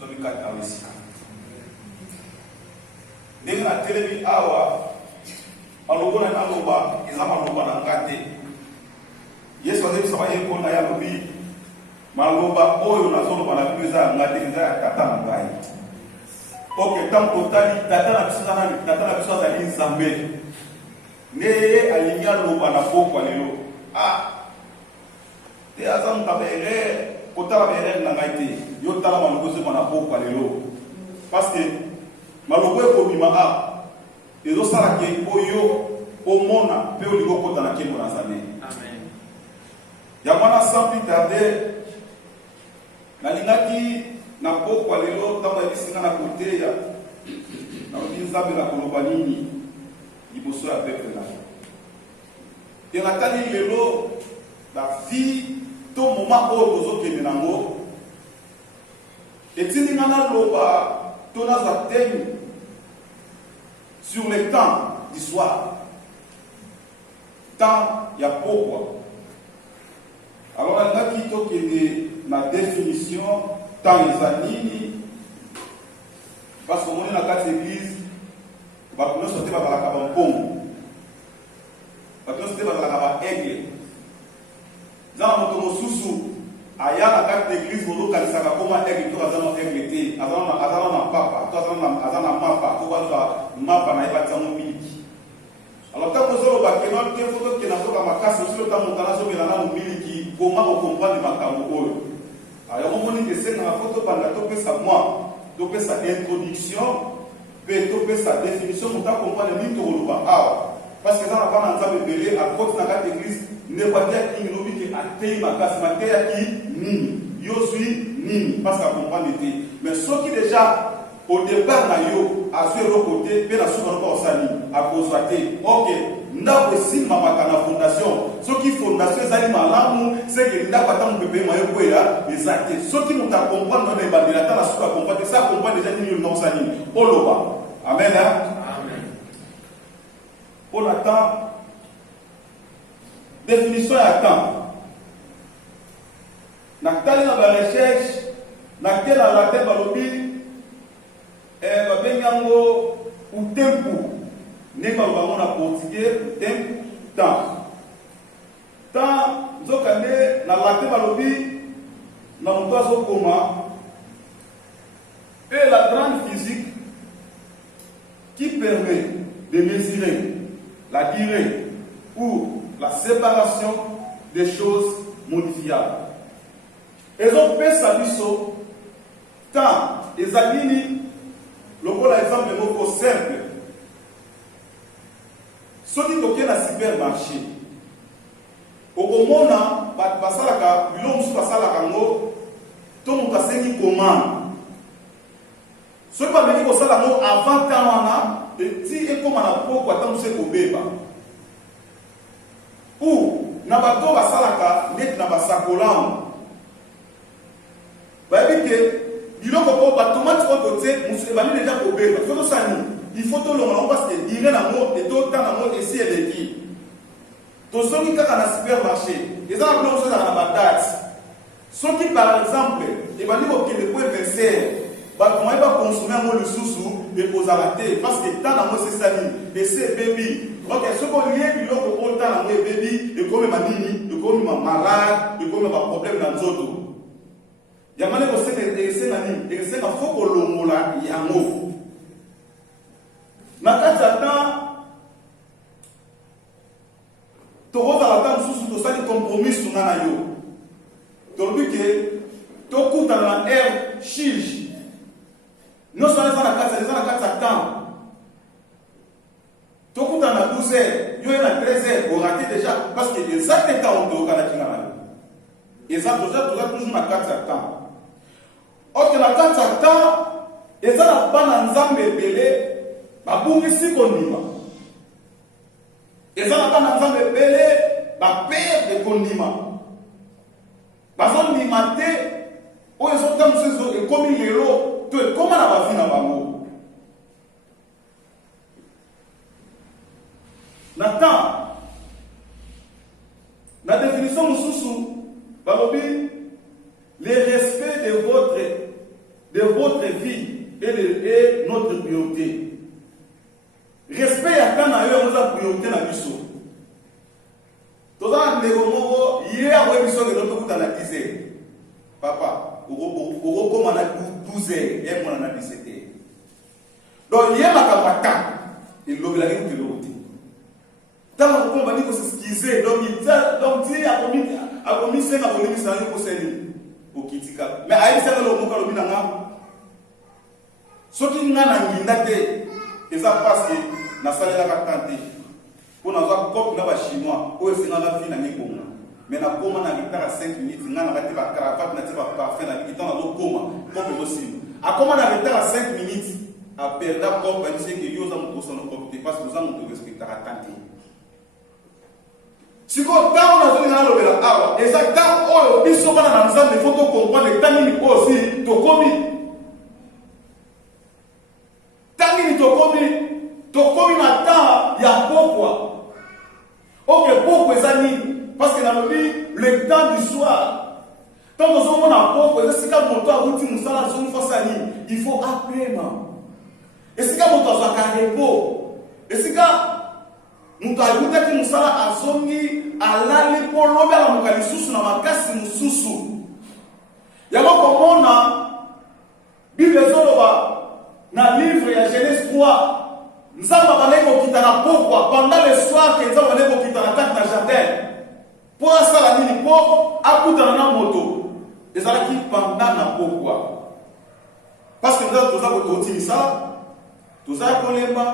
tomikata wesika ndenge na telemi awa maloba na naloba eza maloba na nga te. Yesu azebisaka ye mpona ye alobi maloba oyo nazoloba na bino eza ya nga te, eza ya tata na ngai. Ok, ntango totali tata na biso nani? Tata na biso azali Nzambe nde ye alingi aloba na pokwa lelo. Te aza moto aberere kotala berere na ngai te, yo tala maloba ezoma na pokwa lelo, parce que maloba ekobima ezosalaka oyo omona mpe olingi okota na nkembo na Nzambe. Yango wana sans plus tarder nalingaki na pokwa lelo ntango yabisinga na koteya nalobi Nzambe na koloba nini liboso ya peuple na yo. Te natali lelo bafille to moment oyo tozokende nango etindi nga naloba to nazwa thème sur le temps d'histoire, temps ya pokwa. Alors nalingaki tokende na définition temps eza nini, parce que omoni na kati église bato nyonso te bazalaka bampongo, bato nyonso te bazalaka baaigle. Eza na moto mosusu aya na kati d'église bozokanisaka koma aigle to aza na aigle te, aza na papa to aza na mapa to bazwa mapa na ye batiango miliki. Alors ntango ozoloba keno te fo tokenda koyoka makasi osi ntango moto azomela nano miliki koma kokomprendre makambo oyo. Alors omoni esengaka fo tobanda topesa mwa topesa introduction mpe topesa définition moto akomprendre nini tokoloba awa, parce que eza na bana Nzambe ebele akoti na kati église ndeko atiaki nini lobi ke atei makasi mateyaki nini yozwi nini, parce que akomprendre te. Mais soki déjà au départ na yo azwi eloko te mpe na suka noka osali akozwa te. Ok, ndako esimbamaka na fondation. Soki fondation ezali malamu seke ndako ata mopepe ma ekwela eza te. Soki moto akomprendre na ebandeli ata na suka akomprendre sa akomprendre déjà nini olinga kosala nini oloba. Amen. Pour le temps, définition ya temps. Nakutali na ba recherche, nakutali na latin balobi babengango utempo. Ndenge balobango na portugais utempo, temps. Temps nzokande na latin balobi na moto azokoma et la grande physique qui permet de mesurer la durée ou la séparation des choses modifiables. Et donc, pesa biso, temps, ezali nini, lokola exemple moko simple. Soki toke na supermarché, okomona basalaka biloko mosusu basalaka ngo to moto asengi commande. Soki bameki kosala ngo avant temps wana eti ekoma na pokwa ata mosu ekobeba. Ou na bato basalaka neti na basakolango bayebi ke biloko po batomati oyo te mosu ebandi deja kobeba. Il faut tosala nini? Il faut tolonga nango parce que dire nango etota nango esi eleki. Tosoki kaka na supermarché eza na biloko mosu ezalaka na badate. Soki par exemple ebandi kokende po épaisseur bato moye bakonsome yango lisusu ekozala te, parce que temps nango esesali esi ebebi. Ok, soki olie biloko po temps nango ebebi ekomema nini? Ekomema malade, ekomema baproblème na nzoto. Yango nde esenga nini? Esenga fo kolongola yango. Na kati ya temps tokozala ta mosusu tosali compromis sunga na yo. Tolobi ke tokutana na aire chige. Nous sommes dans la carte, Tokuta na 12 heures, yo na 13 heures, on raté déjà, parce que les actes temps on doit la kinga. Et ça, toujours na carte à temps. Ok, la carte à temps, et ça la pas na nzambe belé, ba bungisi kondima. Et ça la pas na nzambe belé, ba père de kondima. Ba zone limité, o ezo tam sezo e komi lelo. Comment on va finir bango? Nathan, la définition de Soussou, balobi, le respect de votre vie est notre priorité. Respect à quand on a priorité dans biso. Tout ça les mots hier on biso que notre coup na 10 heures. Papa, au comment on a 12 heures et on a 17 heures. Donc hier la capata il lobela que priorité. Tant qu'on va dire que c'est ce qu'ils est donc il a commis c'est na bonne mission pour celle au kitika. Mais aïe c'est le mot que l'obina nga. Ce qui n'a pas été, c'est parce que na salela ka tante pour na za cop na ba chinois o se na la fi na ngebonga mais na koma na guitare 5 minutes ngana ba te ba cravate na te ba parfait na guitare na zo koma cop do sim a koma na guitare 5 minutes a perda cop ba dire que yo za mo tosa no cop te parce que za mo to respecter a tante si ko taw na zo ngana lo bela awa exactement o biso bana na nzambe faut to comprendre tani ni aussi to komi tani ni to komi tokomi na temps ya pokwa. Ok, pokwa ezani parce que dans le temps du soir. Tant que nous avons pokwa, c'est quand moto a outi musala zone face à ni, il faut appeler et c'est quand moto a karepo. Et c'est quand moto a outi ki musala azongi alali po lobe la mokali susu na makasi mususu. Yako komona Bible zoloba na livre ya Genèse 3. Nzamba baneko kitana pokwa pendant le soir que nzamba baneko kitana kati na jardin pour asala nini po akutana na moto ezala ki pendant na pokwa parce que nzamba toza ko toti misala toza ko lemba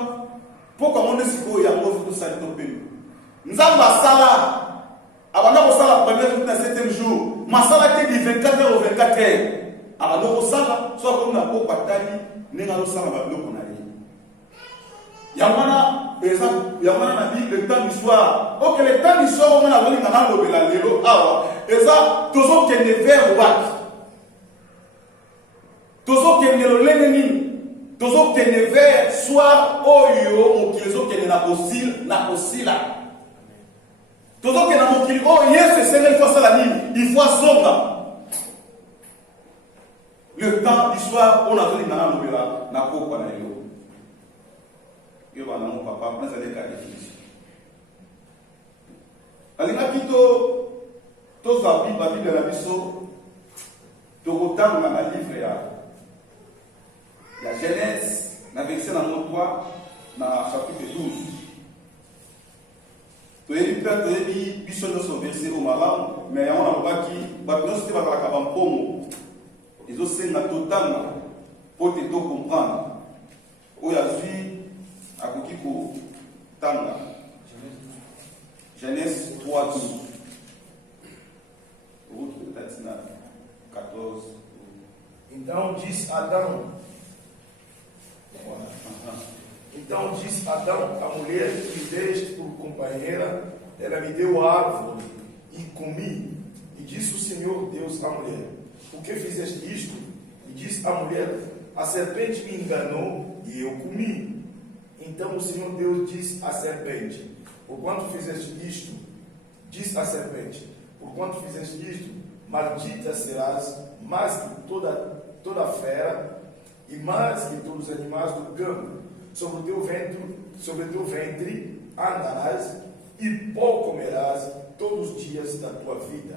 pokwa monde siko ya ngo futu sa to penu nzamba sala abanda ko sala premier jour na 7e jour masala ke di 24 heures au 24 heures abanda ko sala so ko na pokwa tali ninga lo sala ba biloko na Yamana na dit le temps du soir. Ok, le temps du soir, on a vu la lelo awa. Et ça, toujours qu'il ne fait pas. Toujours qu'il ne le l'ennemi. Toujours qu'il ne fait soir oyo ou qu'il ne na oscille là. Toujours qu'il na mokili oh yes c'est une fois ça la ligne. Il faut songa. Le temps du soir, on a vu na pokwa na lelo. Yo bana mon papa prends les cas définition alinga kito to za Bible la biso to kotanga na livre ya Genèse na verset na 3 na chapitre 12 to yebi peut yebi biso no so verset au malamu mais ya wana baki ba biso te ba ka ba mpomo izo senga totanga pour te comprendre o ya zi Akukiko Tanga. Genèse 3, 12. Route 14. Então diz Adão. Então diz Adão, a mulher que me deste por companheira, ela me deu a árvore e comi. E disse o Senhor Deus à mulher: por que fizeste isto? E disse a mulher: a serpente me enganou e eu comi. Então o Senhor Deus disse à serpente: por quanto fizeste isto, diz a serpente, por quanto fizeste isto, maldita serás mais que toda fera e mais que todos os animais do campo. Sobre o teu ventre andarás e pó comerás todos os dias da tua vida.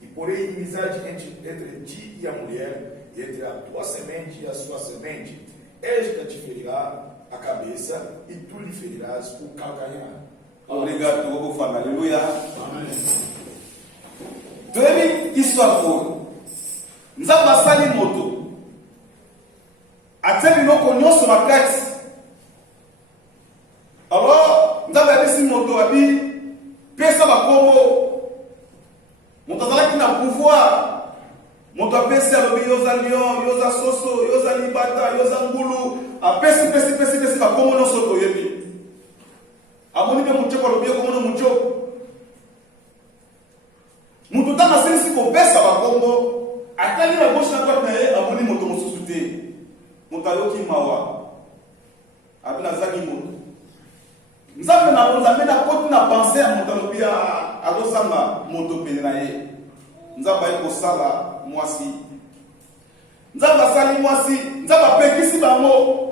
E porém inimizade entre ti e a mulher, entre a tua semente e a sua semente. Esta te ferirá a cabeça e tu lhe ferirás o calcanhar. Obrigado, vou falar. Aleluia. Amém. Demi histoire pour. Nzamba sali moto. Ateli no konyoso makati. Alors, nzamba yabisi moto abi pesa bakomo. Moto azalaki na pouvoir. Moto apesi alobi yoza lion, yoza soso, yoza libata, yoza ngulu. Apesi bakomo no soto yebi. Amoni be mucho kwa lobia komono mucho. Mutu tana sensi ko pesa bakombo. Atali na gauche na droite na ye amoni moto mosusu te. Moto ayoki mawa. Abina zaki moto. Nzambe na koti na penser ya moto lobia alosanga moto pene na ye. Nzamba ye ko sala mwasi. nzamba sali mwasi nzamba pekisi bango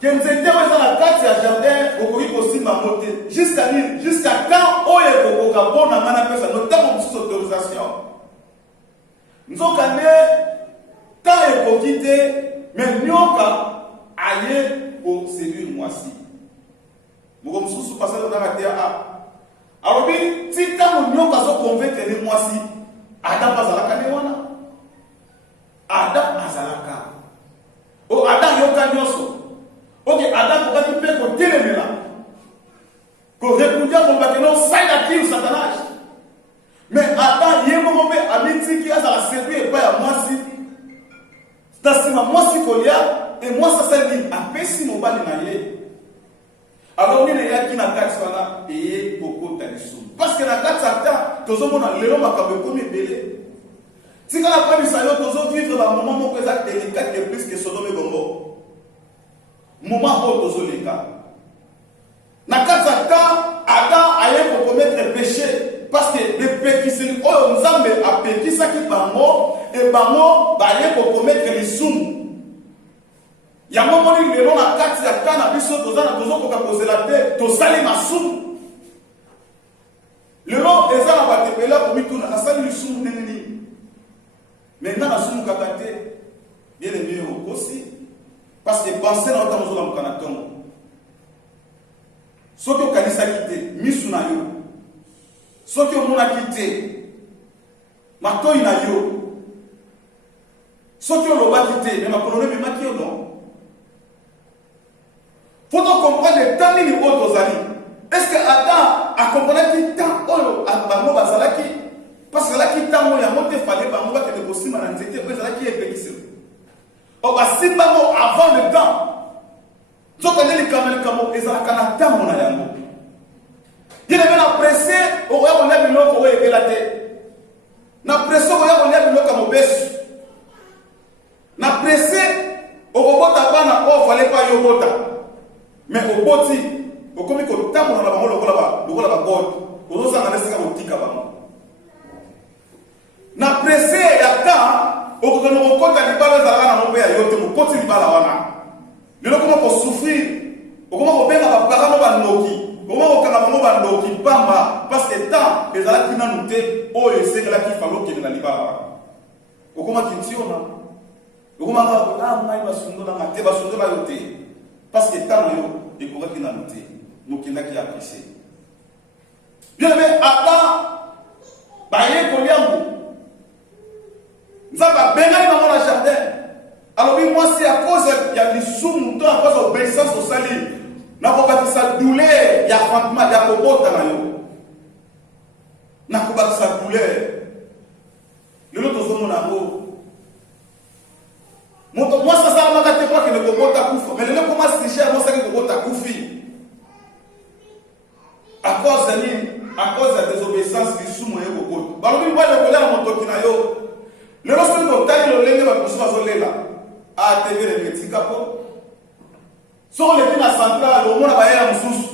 que nzete eza na kati ya jardin okoki kosimba ngo te jusqu'à quand oyo ekokoka mpona nga napesa notango mosusu autorisation nzoka nde temps ekoki te mais nyoka aye koséduire mwasi moko mosusu pasale onaka te alobi ti ntango nyoka azoconvaincre ne mwasi adam azalaka nde wana adam azalaka o adam yoka nyonso oke adam kokaki mpe kotelemela korepudia kolobaki nosala kilu satanage mais adam ye moko mpe amitiki azala séduit epai ya mwasi na nsima mwasi kolia e mwasi asali nini apesi mobali na ye alors nini eyaki na kati wana eye kokota lisumu parce que na kati ya temps tozomona lelo makambo ekomi ebele tikala kwebisa yo tozovivre bamoment moko eza délicate et plus que Sodome et Gomorrhe moment oyo tozoleka na kati ya temps adam aye kokometre péché parce que bepekiseli oyo nzambe apekisaki bango e bango baye kokometre lisumu yango moni lelo na kati ya temps na biso tozokoka kozela te tosali masumu lelo eza na bato ebele akomituna nasali lisumu ndenge nini mais nga nasumukaka te bien aimé okosi parce que penser na ota mozolamuka na ntongo soki okanisaki te misu na yo soki omonaki te matoi na yo soki olobaki te me makolo memaki yo non faut comprendre temps nini oyo tozali est-ce que adam akomprenaki temps oyo bango bazalaki parce que ezalaki ntango yango te fale bango bakende kosimba na nzete po ezalaki epekiseli o basimbango avant le temps nzoka nde likambo ezalaka na ntango na yango yelebe na presse okoya kolia biloko oyo ebela te na presse okoya kolia biloko ya mobesu na presse okobota bana oyo fale pa yo bota mais oboti okomi kotambola na bango lokola bagode ozosanga nesika kotika bango na presse ya temps okokana kokota libala ezalaka na mope ya yo te mokoti libala wana lelo koma kosouffrir okoma kobenga bapara mo bandoki okoma kokanga bango bandoki pamba parce que temps ezalaki nanu te oyo esengelaki falo okende na libala wana okomaki ntiona okomaka ngai basundolanga te basundola yo te parce que temps na yo ekokaki nanu te mokendaki ya péché bien aimé adam baye koliambu nzambe abengaki bango na jardin alobi mwasi à cause ya lisumu to à cause ya obéissance osali nakobakisa douleur ya fantuma ya kobota na yo nakobakisa douleur lelo tozomona yango moto mwasi asalamaka te po akende kobota kufa mais lelo koma sije yango osaki kobota kufi à cause ya nini à cause ya désobéissance lisumu ye kobota balobi bale kolia na motoki na yo lelo soki totali lolenge bato mosusu bazolela atevele metika po soko oleki na central omona bayela mosusu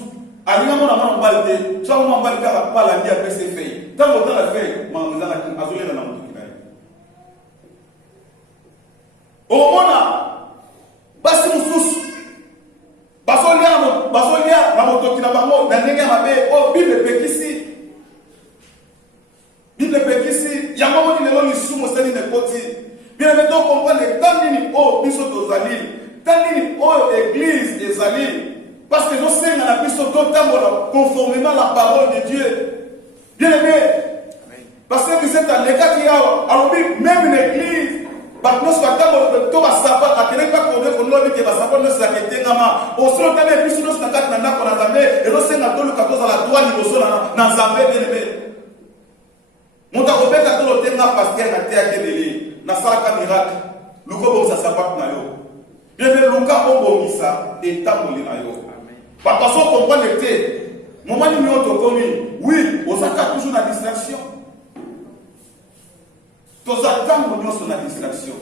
alinga mona mwana mobali te so mwana mobali kaka palandi apesi fei ntango otala fei makambo ezanga azolela na motoki na ye omona basi mosusu bazolia na motoki na bango na ndenge ya mabe oyo bible epekisi yango moni lelo lisumu osali na ekoti bien aimé donc comprendre tant nini oyo biso tozali tant nini oyo église ezali parce que ezosenga na biso totambola conformément la parole de Dieu bien aimé parce que bisete alekaki awa alobi même une église bato nyonso batambola to basapa akeleki bakonolobi ke basapa nyonso ezalaka etengama osolo tame biso nyonso na kati na ndako na nzambe ezosenga toluka tozala droit liboso na nzambe bien aimé moto akobeta to lotenga paster na te akeleli nasalaka miracle luka obongisa sapatu na yo bien luka obongisa etamboli na yo bato aso comprendre te moma nini oyo tokomi oui ozaka toujours na distraction toza ntango nyonso na distraction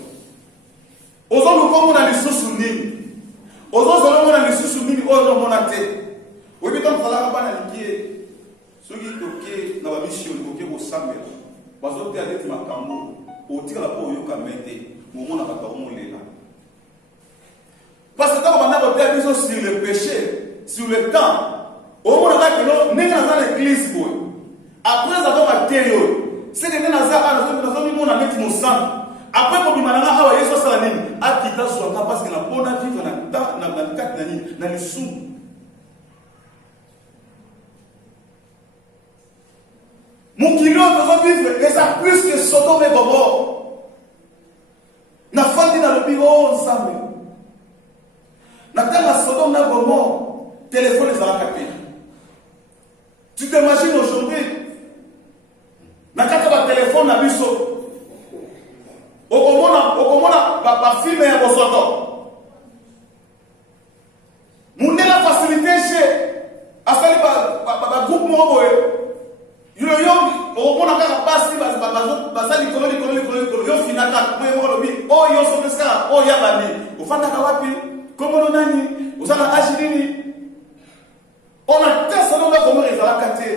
ozoluka omona lisusu nini ozozala omona lisusu nini oyo ozomona te oyebi to tozalaka bana likie soki toke na bamisio likoke kosambela bazoteya neti makambo otikala po oyoka mete momona bato bakomolela. Parce que quand on a voté sur le péché, sur le temps, au moment où on est dans l'église, après avoir battu, c'est que nous avons mis mon sang. Après, quand on a dit que ça a quitté son temps parce que la bonne vie dans le sous. Mon kilo doit vivre, et ça plus que Sodome et Gomorrhe. N'a pas dit dans le bureau ensemble. N'a Sodome et Gomorrhe, téléphone les a captés. Tu t'imagines aujourd'hui, n'a pas de téléphone à Bisso. Au comment on film et à Bosoto. Mon la facilité chez Asali groupe Moboé. Yo au mona ka pasi basali kololi yo finaka mo lobi o yo sopeska o ya bani ufanda ka wapi komo nani usana ashini ona tesa longa komo ezala kate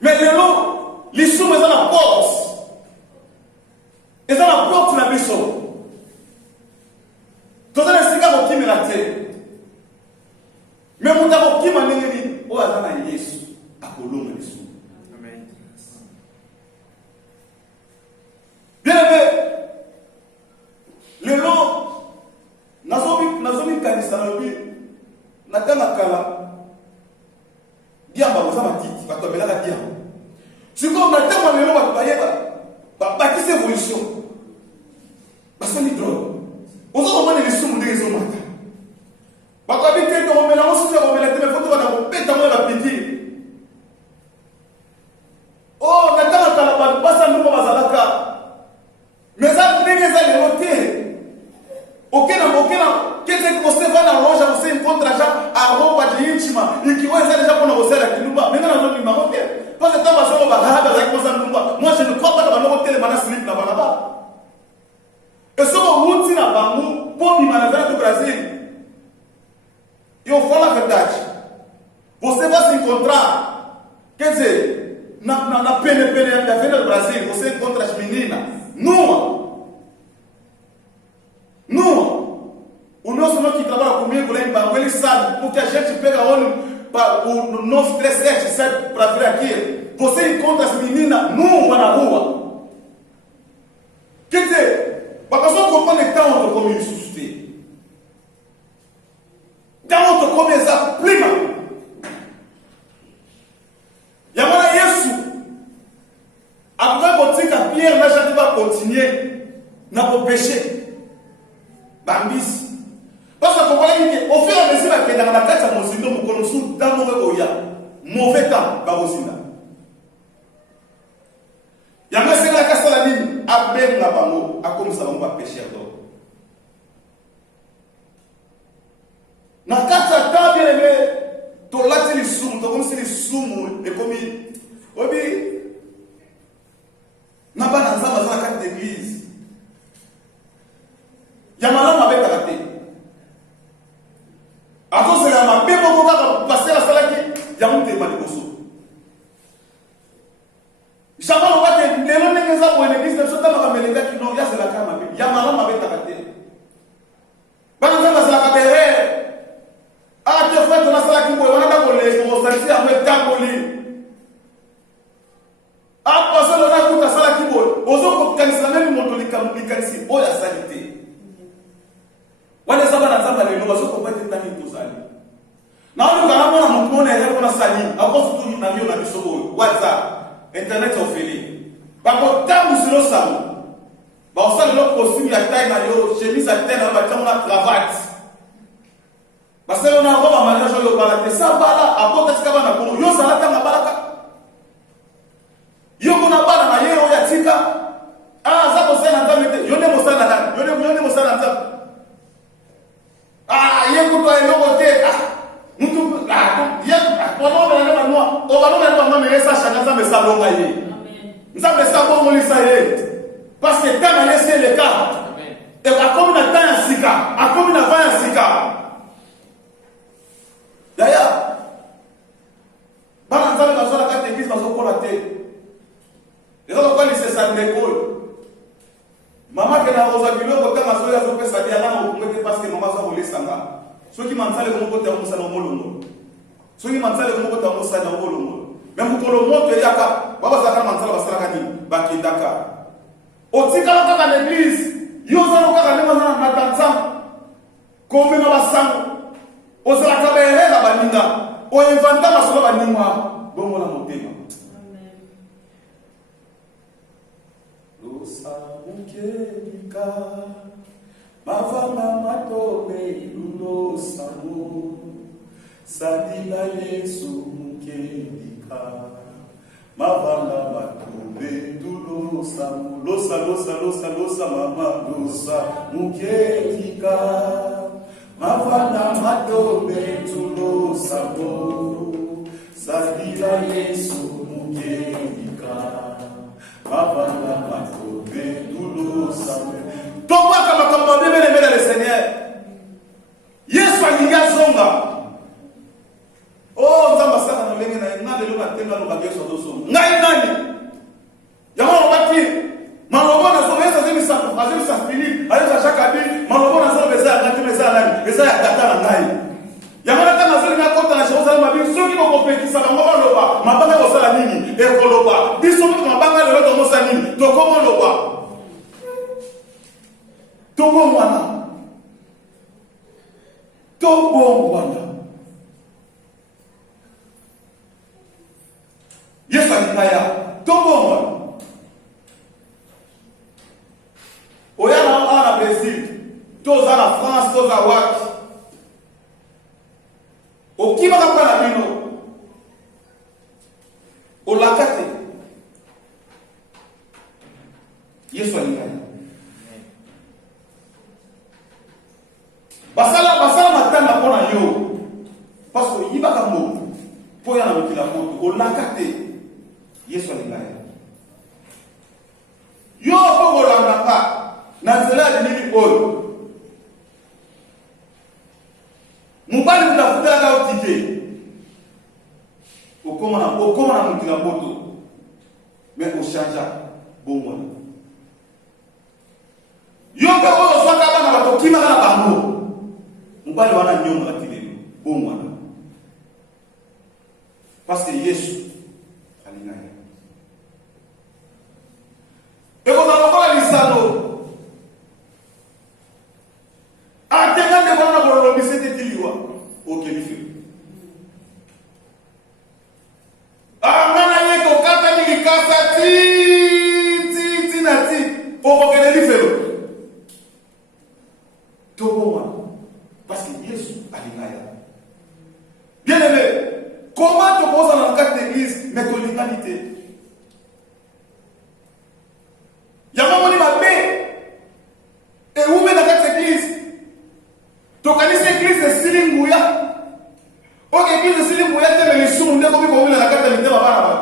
mais lelo lisuma ezala porte na biso tozala sika ko kimela te mais mutako kima nengeni o azana Yesu akolonga lisu. Amen. Bien aimé, lelo nazomi kanisa na lobi natanga kala diamba boza matiti bato belaka diamba. Siko natanga lelo bato bayeba bakisi évolution. Basali drogue. Ozo komona lisu ndenge ezomata. Bakabite to komela mosusu ya komela te me foto bana kopeta mo ba piti. Oh, nataka kala basa nduko bazalaka. Meza ndenge za lerote. Okena kete ko se vana roja ko se encontra já arroba de íntima e que hoje ele já quando você era aqui numa menina não me mamou que parce que tava só barrada da coisa numa moi je ne crois pas que não tele mana slip na balaba eu sou muito na bamu bom me manavera do Brasil eu falo a verdade você vai se encontrar quer dizer na PNP da Avenida do Brasil você encontra as meninas numa o nosso irmão que trabalha comigo lá em Bangu, ele sabe, porque a gente pega ônibus o 937 para vir aqui, você encontra as meninas numas na rua. Quer dizer, a pessoa que conectar outro como isso, dá outro como essa prima. E agora isso, après botika Pierre, nós já vai continuer na o péché. Bambis. Parce que au fur et à mesure que dans la tête à mon syndrome, nous sommes dans mauvais temps, pas aussi là. Il y a un la casse à la ligne, à ben la bango, à comme ça on va pécher d'or. Dans la tête à temps, bien aimé, tu l'as dit les soum, tu comme si les soum, et comme il. N'a pas dans la carte d'église. Il y a malin avec la tête. À cause de la main, même quand on va passer la salle qui, il y a un thème de Bosso. Jamais on va dire, les gens qui sont en église, ils sont dans la méléga qui n'ont rien, c'est la carte. Il y a malin avec la tête. Par exemple, c'est la caméra. Ah, tu fais ton salle qui, on a d'abord les ressentis avec ta colis. Ah, parce que l'on a écouté la salle qui, aux autres, quand ils sont même montés les ici, oh, la saleté. Wale saba na zamba lelo baso ko pete tani tuzali na wale kana mona mukone ya kuna sali akofu tu na vyo na bisobo WhatsApp internet ofeli bako tamu silo samu ba osale lo costume ya taille na yo chemise à taille na ba tamu na cravate baselo na roba mariage yo bala te sabala apota tikaba na kono yo sala kanga balaka yo kuna bala na yero ya tika zako sana nzamete yo ne mosala na yo ne mosala nzamete. Ah, il y a un peu de côté. Il y a un peu de noix. On va nous mettre ça chacun ça me savon gaillé. Ça me savon mon parce que quand on a laissé le cas, et à comme on a tant un sika, à comme on a 20 sika. D'ailleurs, pendant ça, on a la carte d'église, on a la tête. Les autres, ils se sentent kozwa biloko tanga soki azopesa te ata na okunge te parce que mama aza kolesanga soki mansale komokota mosala omolongola soki mansale komokota mosala omolongola me mokolo moto eyaka babazalaka na mansala basalaka nini bakendaka otikala kaka na eglise yo ozala kaka ndenge aza na tanzango komema basango ozalaka baerera baninga oinventa masolo baningwa bongo na motema losamukelika mavanga matobe lulosamu sadila Yesu mukelika mavanga matobe lulosamu losa mama losa mukelika mavanga matobe lulosamu sadila Yesu mukelika mavanga matobe lulosamu. Donc, comme le Seigneur, Yesu alinga zonga. Oh, nzamba saka no lengi na ngade lo matenga no bageso doso. Ngai nani? Yama obati. Malobo na so mesa zemi sa azemi sa fini, ale shaka bi, malobo na so beza ngati beza nani? Beza ya tata na ngai. Yama na tanga zeli na kota na shoza mabi soki ko kopekisa na ngoma loba, mabanga ko sala nini? E ko loba. Biso ko mabanga lo to mosa nini? To ko mo loba. Tobo mwana. Yesu alikaya. Tobo mwana. Oyana na Brazil. Toza na France, toza waki. Okima kapwa na bino. Olakate. Yesu alikaya. Basala matanga pona yo. Parce que yibaka mo. Poya na mokila moto. Olakate. Yesu alingaya. Yo poko langa na nzela de nini oyo. Mubali kutafuta ka otike. Okoma na mokila moto. Mais o chanja bomona. Yo pe oyo swaka bana batokima kana bango. Mbali wana nyonga katilelo bomwana parce que Yesu alingaya eko na lokola lisano atengande bona bololo bisete tiliwa okelifi amana yeto kata ni kasa ti na ti popo keleli felo to bomwana. Parce que Yesu alingaya. Bien aimé, comment tu poses dans le cadre d'église, mais ton l'égalité? Yamamoni ma paix. Et où met dans cette église? Tu connais cette église de Silingouya? Ok, église de Silingouya, tu es le sous, on est comme il a la carte de l'unité là-bas.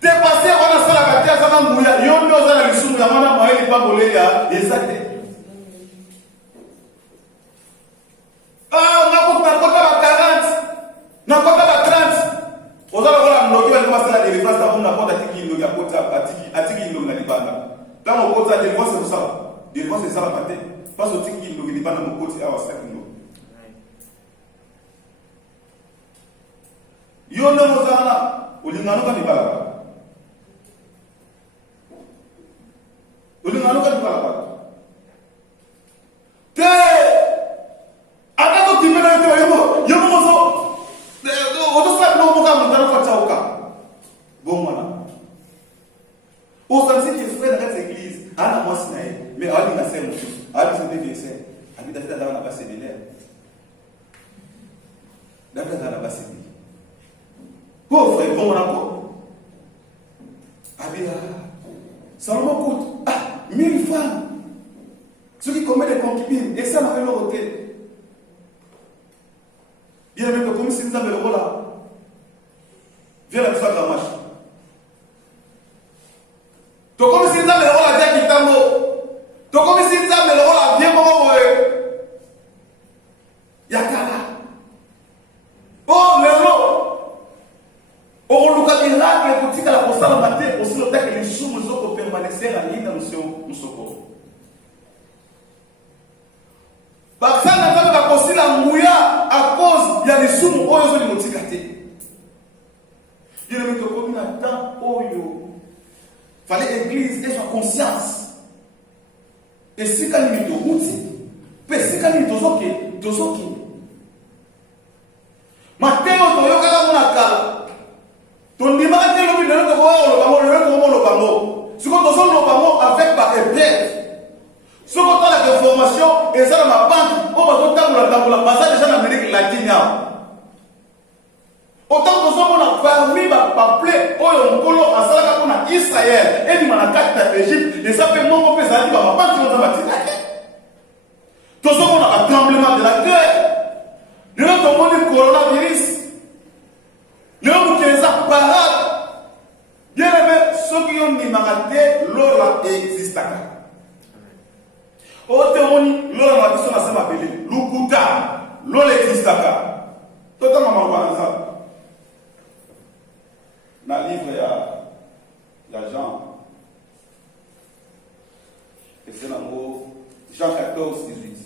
Tu es passé avant la salle à bâtir à Sanangouya. Yon nous a le sous, il y a un moyen de pas voler, exact. Nakota ba 30 ozala kola mnoki ba kwa sala de défense ta na porte atiki ya kota atiki ndo na libanda tango kota de défense c'est ça de défense c'est ça la patte parce que atiki ndo libanda mo koti awa sa ndo yo ndo mozala ulingano ka libala te akato timena to yo mozo otosa no moka mutano kwa chauka bomana osansi que frère dans cette église ana moi sinae mais ali na sema ali se devese ali dafita na base de l'air dafita na base de ko frère bomana ko abia Salomon coûte 1000 femmes ceux qui commettent des concubines et ça m'a leur hôtel. Bien aimé, comme si nous avions le rôle là. Viens la faire la marche. Donc, comme si nous avions le rôle à dire qu'il t'aime. Donc, comme si nous avions le rôle à bien comment Yakara. Oh, le rôle. Oh, le cas de là, que le petit à la postale matin, aussi le temps que les sous nous ont permanent à l'île dans le soko. lisumu oyo zo limotika te. Dieu ne me comme un temps oyo. Fallait l'église ait sa conscience. Et si quand il me route, mais si quand il tozoki. Matteo toyoka la monaka. Ton dimanche le bi le bango. Ce qu'on doit le bango avec par épée. Ce qu'on a la formation et ça ma banque, on va tout la passage déjà en Amérique latine. Autant que ça, on a parmi ma plaie, on a salaka pour Israël, et nous avons carte d'Égypte, et ça fait non, on peut s'arrêter par ma banque, on a bâti. Tout ça, on a un tremblement de la terre. Nous avons le coronavirus. Nous avons les parades. Bien aimé, ceux qui ont dit maraté, l'or existe. Otemoni, l'or a dit son assemblée appelée, l'Ukuta, l'or existe. Totalement malheureusement. Dans le livre, il y a Jean. Et c'est le mot Jean 14, 18.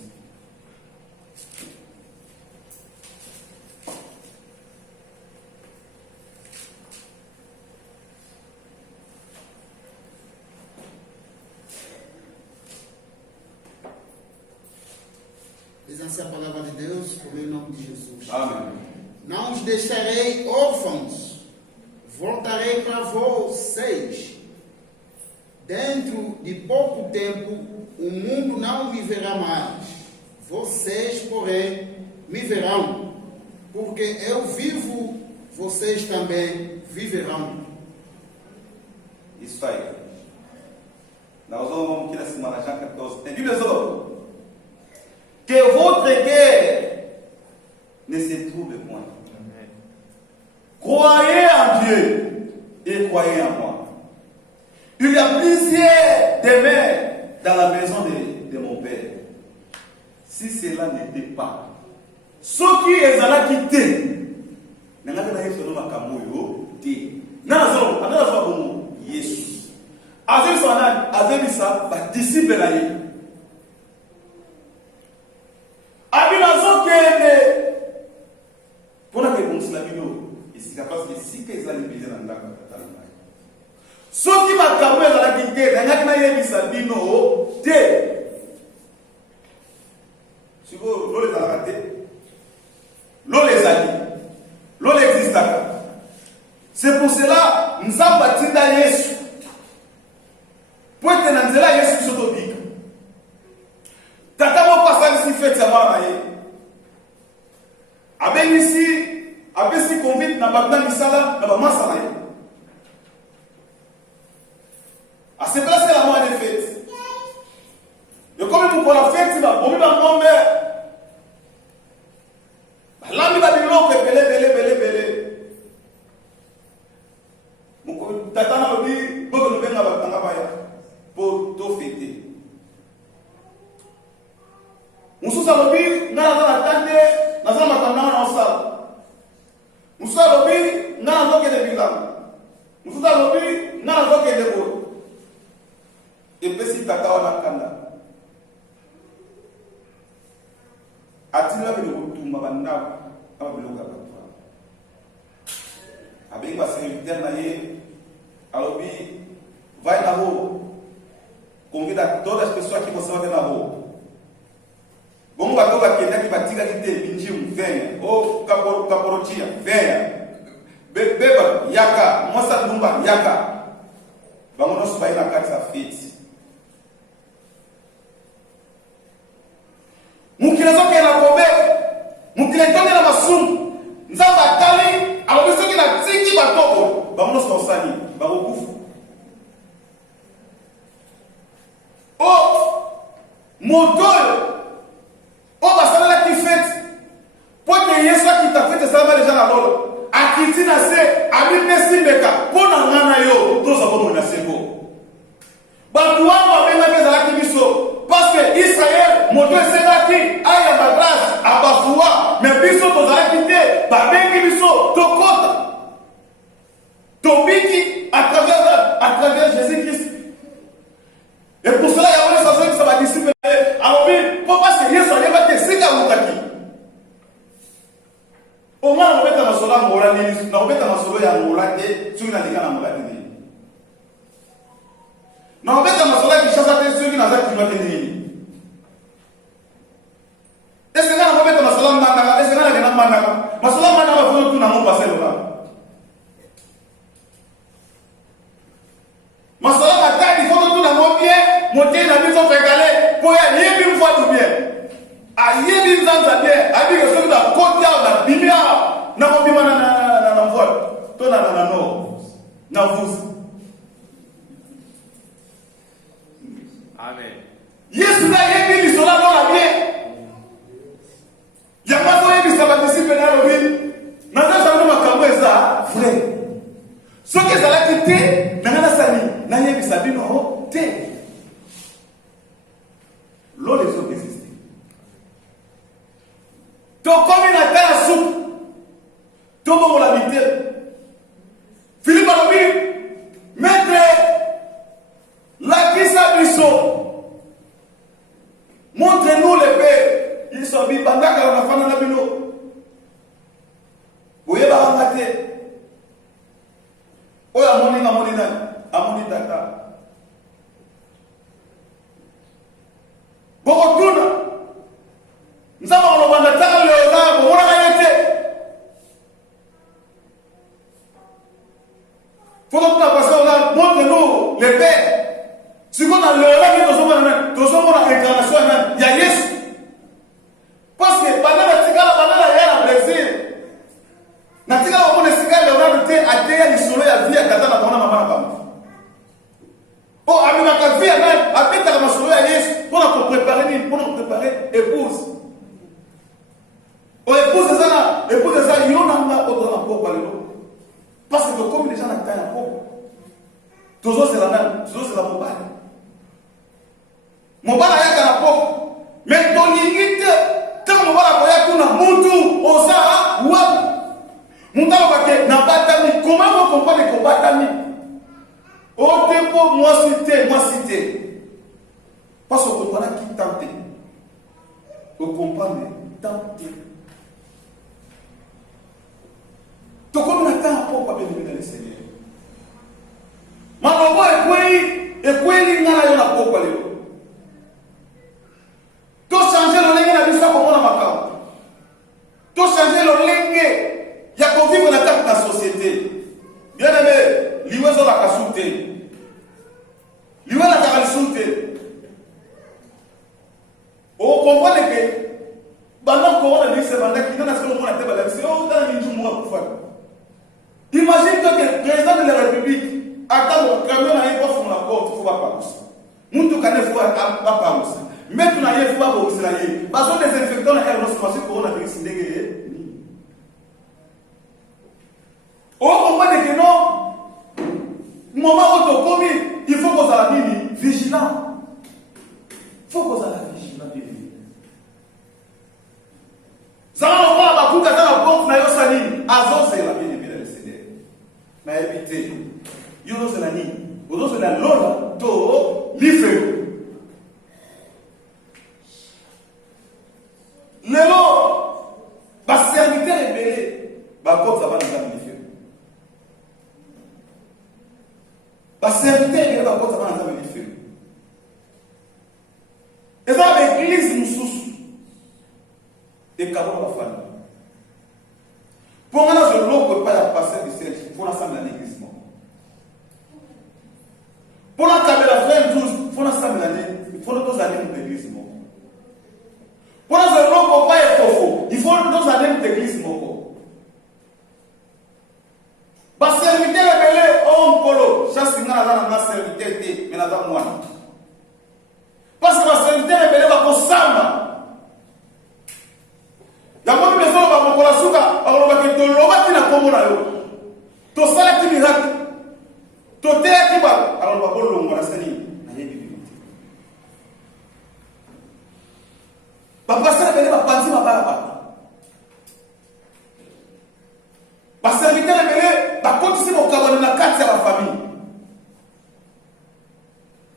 Les anciennes palavras de Deus, por meio nome de Jesus. Amém. Não os deixarei órfãos, voltarei para vocês. Dentro de pouco tempo, o mundo não me verá mais. Vocês, porém, me verão. Porque eu vivo, vocês também viverão. Isso aí. Nós vamos aqui na semana Jean 14. Tem Bíblia só. Que votre cœur ne se trouble point. Croyez en Dieu et croyez en moi. Il y a plusieurs demeures dans la maison de mon père. Si cela n'était pas, ceux qui est là quitté, n'a pas d'ailleurs sur ma camoyo, dit, n'a pas bon Jésus. Avec ça, disciple là. Abinazo kende pona ke bonsi la bino isika parce que si que ezali bizé na ndaka katana soki makambo ezalaki te nangaki nayebisa bino te siko lolo ezalaka te lolo ezali lolo existaka. C'est pour cela nzambe atinda Yesu po ete na nzela Yesu biso tobika tata moko asalisi fete ya mwana na ye apesi convite na bato na misala na bamasa na ye aseplase la mwana fete ekomi mokola fete babomi bangombe balambi babiloko ebele mokomi tata na lobi bokelobenga batanga baya po tofete. Mususa lobi ngana na tante na sama matanga na osala. Mususa lobi ngana zoke de bilang. Mususa lobi ngana zoke de bo. Epesi takawa na kanda. Atina bilo kutumba banda aba bilo ka batwa. Abenga serviteur na ye alobi vai na rua. Convida todas as pessoas que você vai na rua. Vamos bater aqui, que batica que tem, pinjim, venha. Ou caporotinha, venha. Beba, yaka, moça lumba, yaka. Vamos nós sair na casa fit. Mukina que na kobe, mukina toke na masum. Nzamba kali, alobiso que na tiki batoko. Vamos nós tosani, vamos kufu. Oh, motor. O basala qui fait pour que Yesu qui t'a fait ça va déjà la lolo akiti na se ami pesi beka pona ngana yo to za bomo na seko batu wangu abenga keza ki biso parce que Israël moto sera ki aya ba grâce abafuwa mais biso to za kite ba bengi biso to kota to biki à travers Jésus-Christ. Et pour cela il y a une façon que ça va disciple alors oui pour pas se Yesu aleba te sika mutaki. Oh obeta masolo ya ngola te soki na lika na ngola te nini na obeta masolo ya kishasa te soki na za kinwa te nini ese nga na obeta masolo mandaka ese nga na kena mandaka masolo mandaka fono tu na mo paselo la masolo matadi fono tu na mo bien mote na biso fekale po ya yebi mfwa tu bien ayebi nzanza bien abi ke soki na koti au na bimia na kobima na mvua to na no na vuzi Amen. Yesu na yebi lisola no la bien ya maso yebi sabatisipe na lobi na za no makambo eza vrai soki ezalaki te nanga nasali na yebi sabino te l'eau les eaux existent tokomi na ta ya soupe tobomola mitele Philippe alobi maître lakisa biso montre-nous le père ils sont bibandaka na fana na bino boyebaka te oyo amoni nani amoni tata bokotuna nzamba kolobanda taka leonard bomonaka ye te faut que pasteur montre-nous le père siko na leonard ni tozomona incarnation ya Yesu parce que bana na tikala bana na ya na Brésil na tikala omona sika leonard te ateya lisolo ya vie kata na mona mama na bamba o amina vie na apeta na masolo ya Yesu pour préparer épouse o épouse ça yona na odona poko lelo parce que comme les gens na tanya poko tozo c'est la mobala yaka na poko mais tolingi te tant mobala koya kuna mutu oza wapi mutu alobake na batami comment vous comprenez que batami au tempo moi cité parce que comprendre qui tente vous comprenez tente to comme na temps poko bien dans le Seigneur malobo ekweli ngana yo na poko lelo to changer lolenge na biso komona makambo to changer lolenge ya kovivre na kati na société bien aimé liwezo la kasute liwe la kasute o comprendre que bana corona ni se banda qui na solo mona te bala c'est o dans une journée pour faire imagine que le président de la République attend le camion na yeko fond la porte faut pas passer muntu kane faut pas passer mais tu n'as rien pas pour Israël parce que les infectants na herbe se coronavirus ndenge o comprendre que non moment où tu commis il faut qu'on soit vigilant faut qu'on soit vigilant ça va pas bakuka ça na pompe na yo salini azose la bien bien le Seigneur na éviter yo no la ni ozo la lola to life lelo baserviteur ebele bakota bana za life baserviteur ebele bakota bana za life eza l'église mususu ekabona bafana pour ngana je loko pa ya passer du ciel pour l'ensemble de l'église pour la caméra 22 pour l'ensemble de l'année il faut nos années de l'église pour la je loko pa ya kofo il faut nos années de l'église moko ba serviteur belé on polo chasse ngana na serviteur te mais na ba mwana parce que ba serviteur belé ba kosamba yango mezo ba mokola suka bakoloba ke toloba tina kombo na yo tosala ki miracle toteya ki ba akoloba bolongo na sani ayebi bino bapasala bele bapanzi mabala bato baserviteur bele bakotisi bokabana na kati ya bafamille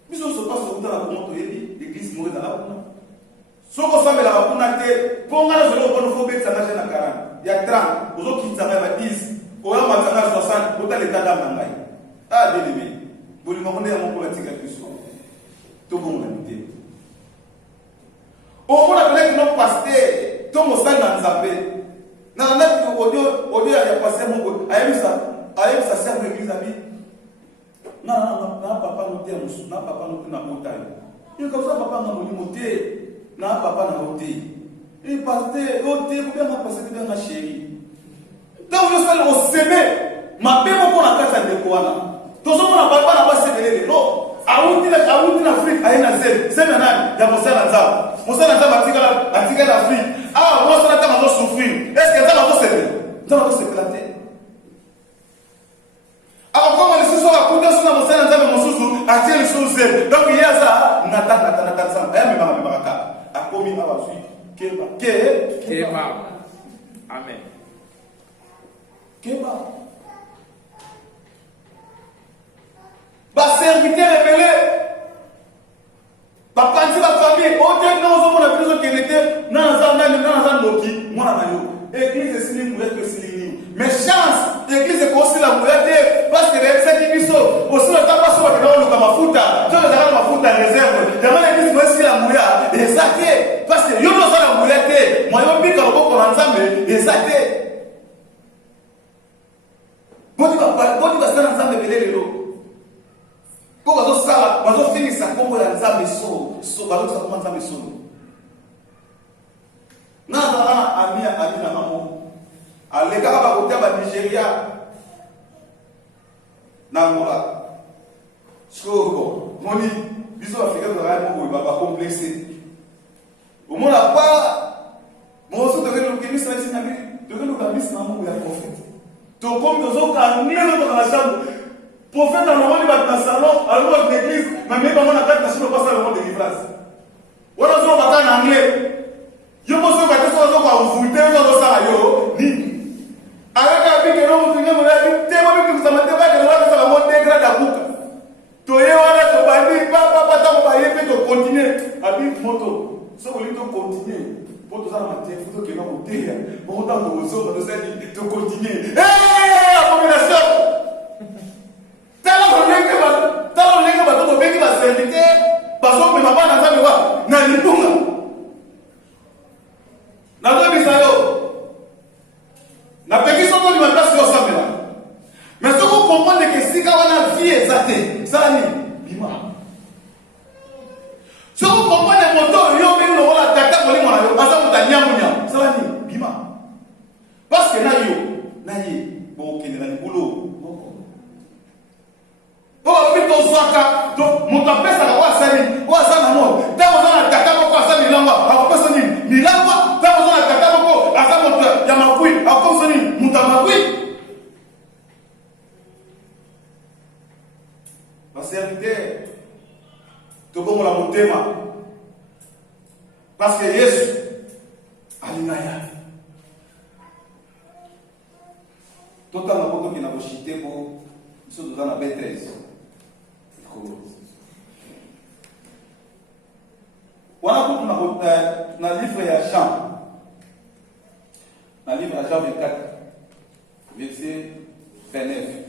biso sopasa okutala komo toyebi l'église moko ezala kuna soko sambela bakuna te ponga na zelo kono fo betsa na 40 ya 30 ozo kitsa ba 10 oya matanga 60 ota l'état d'âme ngai ah bien aimé bolima monde ya moko la tika biso to bon la mité o mona pele no pasteur to mo sanga nzambe na audio ya pasteur moko ayebisa sert de l'église abi na papa no te musu na papa no te na botayo yo ka papa na molimo te na papa na hote et pasteur hote ko bien na pasteur bien na chéri donc yo sala o seme mabe moko na kata ndeko wana tozomona papa na basebelele no awuti na Afrique ayena sema nani ya mosala nzaba atikala Afrique ah mosala ta mazo souffrir est-ce que ça va se plater alors comment les sous akuta suna mosala nzaba mosusu atie les choses donc il y a ça nata ça ayame baka akomi abazui keba amen keba serviteur révélé bapanzi famille ote na ozomona biso kelete na za loki mwana na yo église esili muya to esili mais chance église ko osila muya te parce que c'est biso osila ta paso ba kana oluka mafuta to za mafuta réserve jamani église mo esila muya ezake parce que yo no za muya te mo yo bika loboko na nzambe ezake bodi ba sana nzambe belele lo ko bazofinisa kombo ya nzambe so bazokisa kombo nzambe so nazala amia na mamo alekaka bakotia ba Nigeria na Angola sikoyo moni biso Afrika tozalaka moko ba complexe omona pa moso tokeluka misi na moko ya prophète tokomi tozokanina tokala chambre prophète a normali dans salon alors l'église mais même on a quatre nations pas ça le monde de délivrance on a besoin de en anglais yo mo so ba te so ko avute so ça yo ni avec un big no mo ngemo ya te mo big sama te ba ke no ba mo degrade abuka to ye wana to ba ni papa ta mo ba ye pe to continuer abi moto so we to continuer pour tout ça ma tête faut que no ko te ya bon ta ko so ba ça dit to continuer abomination tala lenga bato bengi ba serviteur baso pe mama na nzambe wa na lipunga na to bisayo na peki soto ni mapasi yo samela mais ce qu'on comprend que sika wana vie ezate ça ni bima ce qu'on comprend que moto yo ben no wala tata ko li mona yo asa mutanyamunya ça ni bima parce que na ye bo kenela ni boulot oh pito zaka donc mon tapesa la wasani wasana mo tamo zana tata ko asani lamba akopesa ni lamba tamo zana tata ko asa mo ya makui akopesa ni mutamakui la serviteur to bomo la motema parce que Yesu alinaya tota na boto kina boshite ko so dozana B13 wana kutu na livre ya Jean 24 verset 29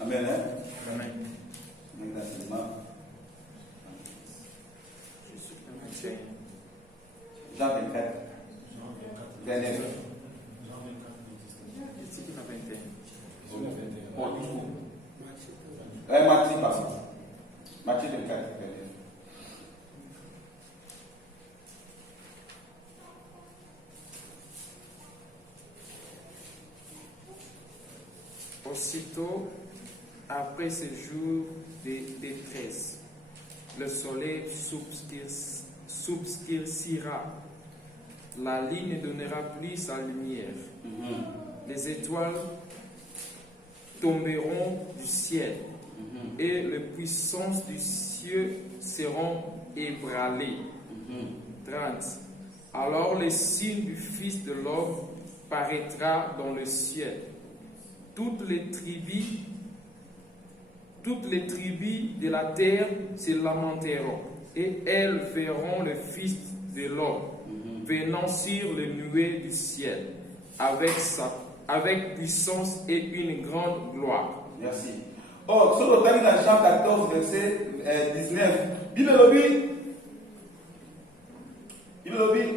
amen amen Jean 24 29 Matthieu 24 29 Aussitôt, après ce jour de détresse, le soleil s'obscurcira, la lune ne donnera plus sa lumière, les étoiles tomberont du ciel, et les puissances du ciel seront ébranlées. 30. Alors le signe du Fils de l'homme paraîtra dans le ciel. Toutes les tribus de la terre se lamenteront. Et elles verront le Fils de l'homme venant sur les nuées du ciel avec puissance et une grande gloire. Merci. Oh, sur le dans Jean 14, verset 19, Bible dit,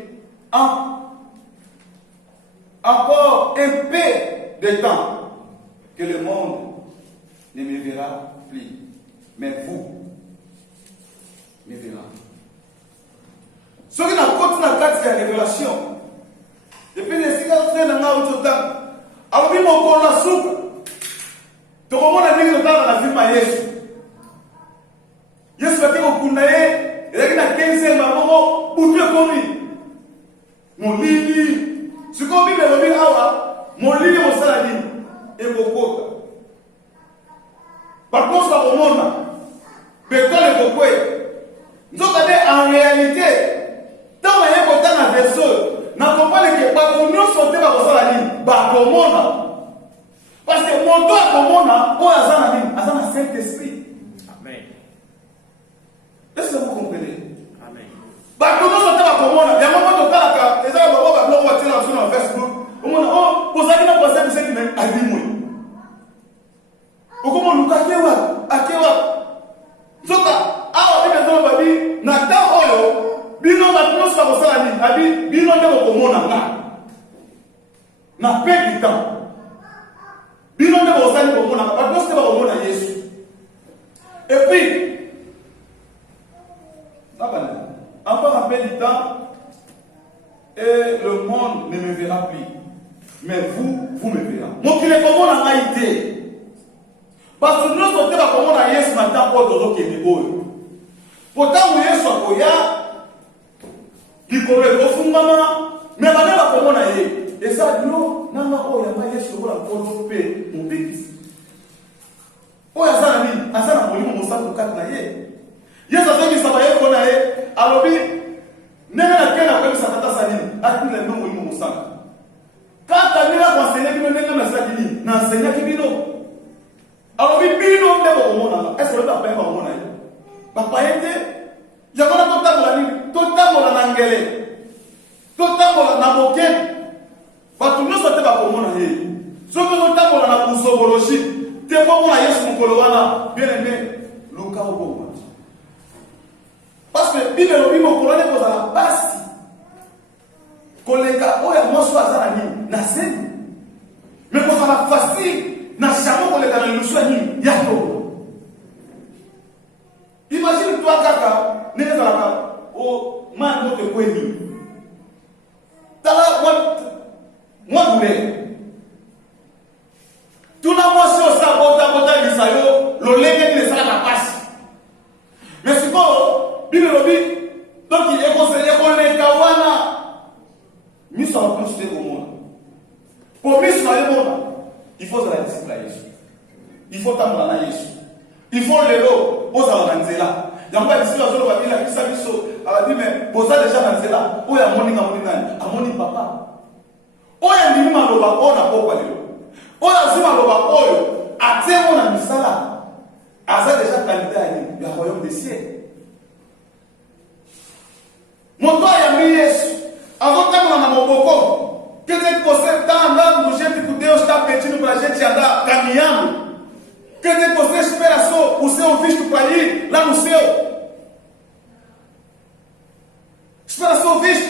encore un peu de temps que le monde ne me verra plus, mais vous me verrez. Ce qui n'a pas de la révélation, depuis les cigares traînent dans la haute temps, alors il m'a encore la soupe. Tu comprends nini dans la vie de Yesu. Yesu ati kokunda ye, eleki na 15 mamango, butu ekomi. Molili, sikoyo Bible elobi awa, molili mosala nini? Ekokota. Par contre, bakomona, pétrole ekokweya. Nzoka te en réalité, tant naye kotanga verso, na comprendre que bato nyonso te bakosala nini? Bakomona. Parce que mon doigt comme on a un Saint-Esprit. Amen. Est-ce que vous comprenez? Amen. Bah, tout le monde est comme on a. Il y a un moment de temps, les gens vont sur Facebook. Oh, vous allez pas passer pour cette semaine à Limoui. Au comment nous caquewa, akewa. Zoka, ah, on est dans le babi, n'attend oyo, bino va plus faire au salami, abi, bino de comme on a. N'a pas du temps. Bino ne va pas comme on a, parce que c'est pas comme on a Jésus. Et puis, encore un peu du temps, et le monde ne me verra plus. Mais vous me verrez. Donc il est comme on a été. Parce que nous sommes comme on a Jésus maintenant pour d'autres qui est beau. Pourtant, vous êtes sur Koya, qui connaît le fond maman, mais maintenant comme on a été. Et ça, nous, n'a pas Jésus pour la paix, mon petit. Oh, Azana, Azana, on lui montre ça pour 4 naïe. Yes, Azana, ça va y être, alors, n'est-ce pas qu'elle a fait sa tata Saline, à tous les noms, on lui montre ça. Quand tu as enseigné qui me met dans la salle, n'a enseigné qui bino. Alors, bino, on est au monde. Est-ce que tu as payé au monde? Papa était, il y a un total de l'anglais, total de la moquette. Parce que nous sommes pas comme on a dit. Ce que nous avons dans la musobologie, tu es comme on a Yesu Mukolowana, bien aimé, Luka Oboma. Parce que Bible est au Coran est à la base. Koleka oya moso azana ni na zeni. Mais pour ça facile, na chamo koleka na lusu ni yako. Imagine toi kaka, nene zalaka o man ko te kweni. Tala moi douleur. Tout na moi sur ça bota lisayo, lo lenge ni sala ka passe. Mais c'est bon, Bible lobi donc il est conseillé koleka wana. Nous sommes plus au monde. Pour nous soyez monde, il faut la discipline à Jésus. Il faut t'amener à Jésus. Il faut le lot aux avanzela. Il y a pas ici la zone où il a dit ça biso. A dit mais posa déjà avanzela. Où ya moni nani? A moni papa. Où ya ndimi maloba ona pokwa lelo. Où ya zima loba oyo atemo na misala. Aza déjà candidat ya royaume des cieux. Moto ya mi Yesu. Avant que nous n'avons pas, que tu possèdes tant d'âme, nous j'ai écouté au stade petit, nous plageons Tianda, Camillano. Que tu possèdes espération, ou c'est un fiche du pays, là nous sommes. Espération fiche.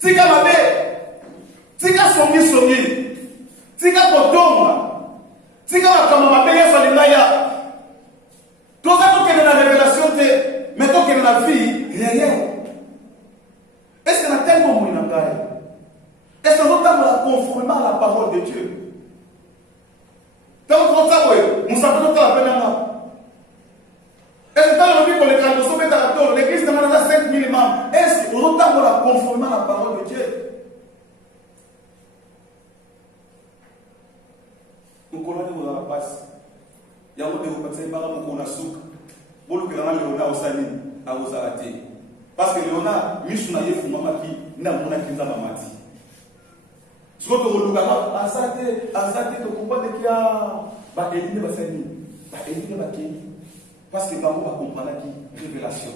Tika Mabé, Tika Songi, Tika Potoma, Tika Makamabé, Yasalingaya. Tout ça, tout qui est dans la révélation, mais tout qui est dans la vie, rien. Est-ce qu'on a tellement moins d'engagement? Est-ce que nous avons conformément à la parole de Dieu? Tant qu'on sait, nous savons que la peine est morte. Est-ce que dans le Bible, les gens sont l'église demande à 5 000 membres? Est-ce que nous avons conformément à la parole de Dieu? Nous connaissons dans la passe. Il y a un peu de repas, il y a un peu de souk. Pour le grand Léonard au Sani, à vous arrêter. Parce que Léonard, Mishuna Yefu Mamaki, n'a pas de mamati. Ce que vous avez Azate, de comprendre qu'il y a Bakeni de Bassani, Bakeni de Bakeni. Parce que bango va comprendre qui révélation.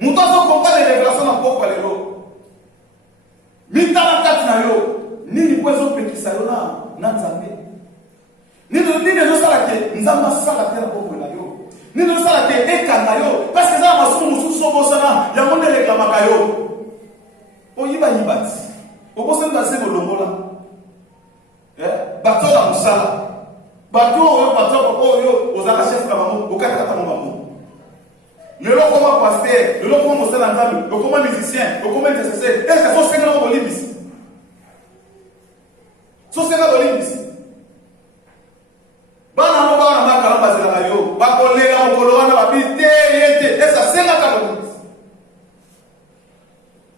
Nous devons comprendre les révélations dans pourquoi les lots. Mitala katina yo, ni ni poison pekisa yo na nzambe. Ni ne sala ke nzamba sala te na pourquoi la yo. Ni ne sala ke ekanga yo parce que ça masumu mususu obosana ya monde reklamaka yo. Oyiba yibati. Obosana se bolongola. Bato na musala. Bato oyo ozala chef na bango, okata ta bango. Le lot comme pasteur, le lot comme musala nzambe, le comme musicien, le comme intercesseur, est-ce que so senga na bolibisi? So senga bolibisi. Bana mo bana makala bazela yo, bakolela mokolo wana babite yete, est-ce que senga ka bolibisi?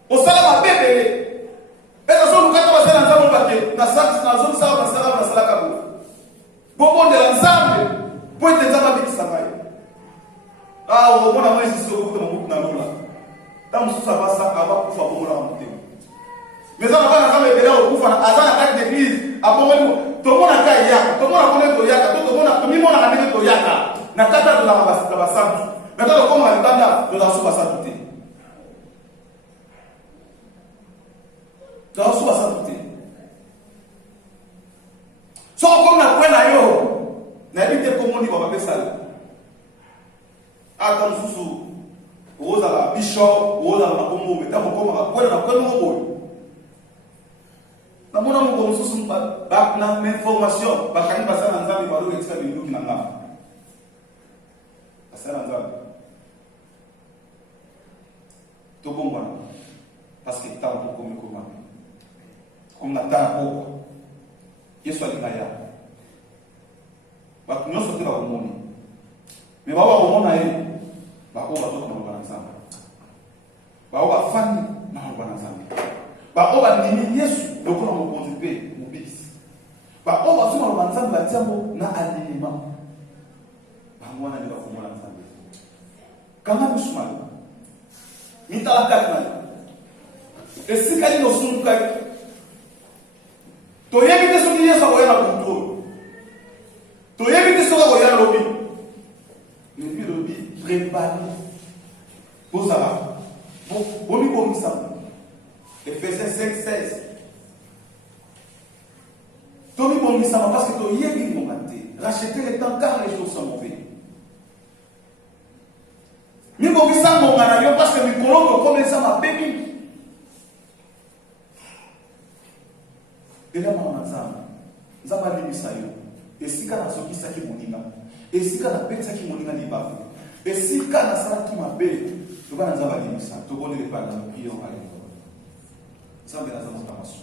Osala mabebele. Est-ce que so lukata bazela nzambe bake, na sax na zone sa basala na sala ka bo. Bobo de l'ensemble, pour être nzambe bikisa mai. Ah, on a moins ici au bout de mon na lola. Dans ce ça va ça ava kufa bomo na monte. Mais ça va na kama ebela okufa na azana kati d'église, abongo to mona kai ya, to mona kone to yaka, to mona to mona na ndenge to yaka. Na kata de la basantu. Mais to comme à banda de la souba santé. Dans souba santé. So comme na kwena yo, na bite ko moni baba pesa. Ata mususu oza la bishop oza la komo meta mokoma kwela na kwela ngo na mona mo mususu ba na information ba kani ba sana nzambe ba lo etika binduki na ngama asana nzambe to bomba parce que tant pour comme na ta ko Yesu alinaya ba kunyoso te ba komoni mais ba komona ye ba ko ba to na ba nzambe ba ba fani na ba nzambe ba o ba ndimi Yesu lokona mo konzipe mo bis ba o ba suma ba nzambe ba tiambo na alinima ba mwana ni ba komona nzambe kama musuma mitala katna esikali no sunka to yebite soki Yesu akoya na contrôle to yebite soki akoya na lobi le but lobi préparer pour ça bon mi ça Ephésiens 5:16 to mi bon ça parce que to yebi mo maté racheter le temps car les jours sont mauvais mi bon ça mo ngana yo parce que mi kolongo comme ça ma baby Ela mama nzamba libisa yo esika na sokisa ki moninga esika na petsa ki moninga libafu esika na sala ki mabe to bana nzamba libisa to bonne le pana ki yo ale nzamba na nzamba masu